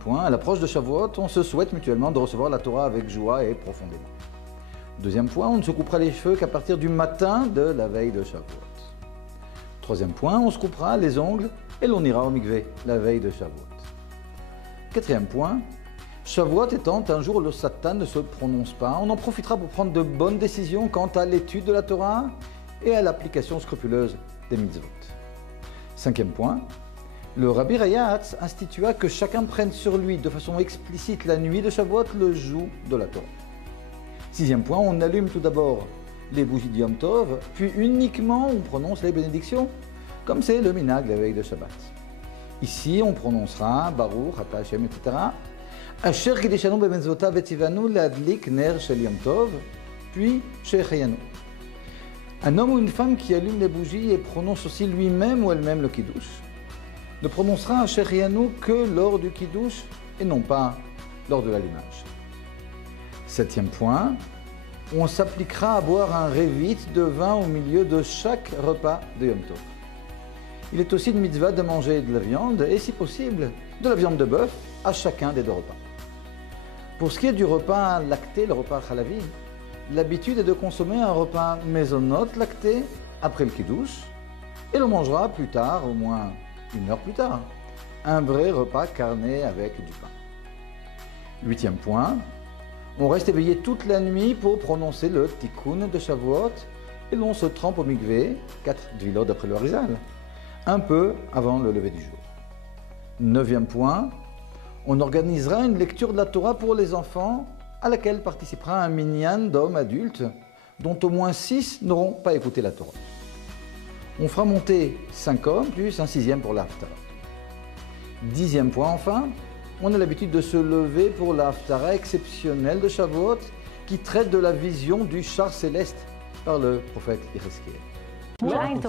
point, à l'approche de Shavuot, on se souhaite mutuellement de recevoir la Torah avec joie et profondément. Deuxième point, on ne se coupera les cheveux qu'à partir du matin de la veille de Shavuot. Troisième point, on se coupera les ongles et l'on ira au mikvé la veille de Shavuot. Quatrième point, Shavuot étant un jour où le Satan ne se prononce pas, on en profitera pour prendre de bonnes décisions quant à l'étude de la Torah et à l'application scrupuleuse des mitzvot. Cinquième point, le Rabbi Rayatz institua que chacun prenne sur lui de façon explicite la nuit de Shavuot le joug de la Torah. Sixième point, on allume tout d'abord les bougies de Yom Tov, puis uniquement on prononce les bénédictions, comme c'est le minhag la veille de Shabbat. Ici, on prononcera Baruch, Ata Hashem, etc. Asher Kideshanu b'mitzvotav vetzivanu le'adlik ner shel Yom Tov, puis Shechayanu. Un homme ou une femme qui allume les bougies et prononce aussi lui-même ou elle-même le Kiddush ne prononcera Shechayanu que lors du Kiddush et non pas lors de l'allumage. Septième point, on s'appliquera à boire un révit de vin au milieu de chaque repas de Yom Tov. Il est aussi une mitzvah de manger de la viande et, si possible, de la viande de bœuf à chacun des deux repas. Pour ce qui est du repas lacté, le repas chalavi, l'habitude est de consommer un repas mezonot lacté après le kiddush et le mangera plus tard, au moins 1 heure plus tard, un vrai repas carné avec du pain. Huitième point, on reste éveillé toute la nuit pour prononcer le tikkun de Shavuot et l'on se trempe au mikvé, 4 dvilot d'après le Harizal, un peu avant le lever du jour. Neuvième point, on organisera une lecture de la Torah pour les enfants à laquelle participera un minyan d'hommes adultes dont au moins 6 n'auront pas écouté la Torah. On fera monter 5 hommes plus un 6e pour l'Haftara. 10e point enfin, on a l'habitude de se lever pour la Haftara exceptionnelle de Shavuot qui traite de la vision du char céleste par le prophète Yechezkel. Moment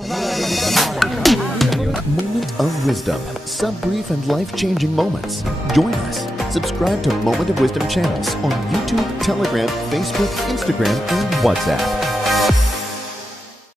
of Wisdom. Some brief and life-changing moments. Join us. Subscribe to Moment of Wisdom channels on YouTube, Telegram, Facebook, Instagram, and WhatsApp.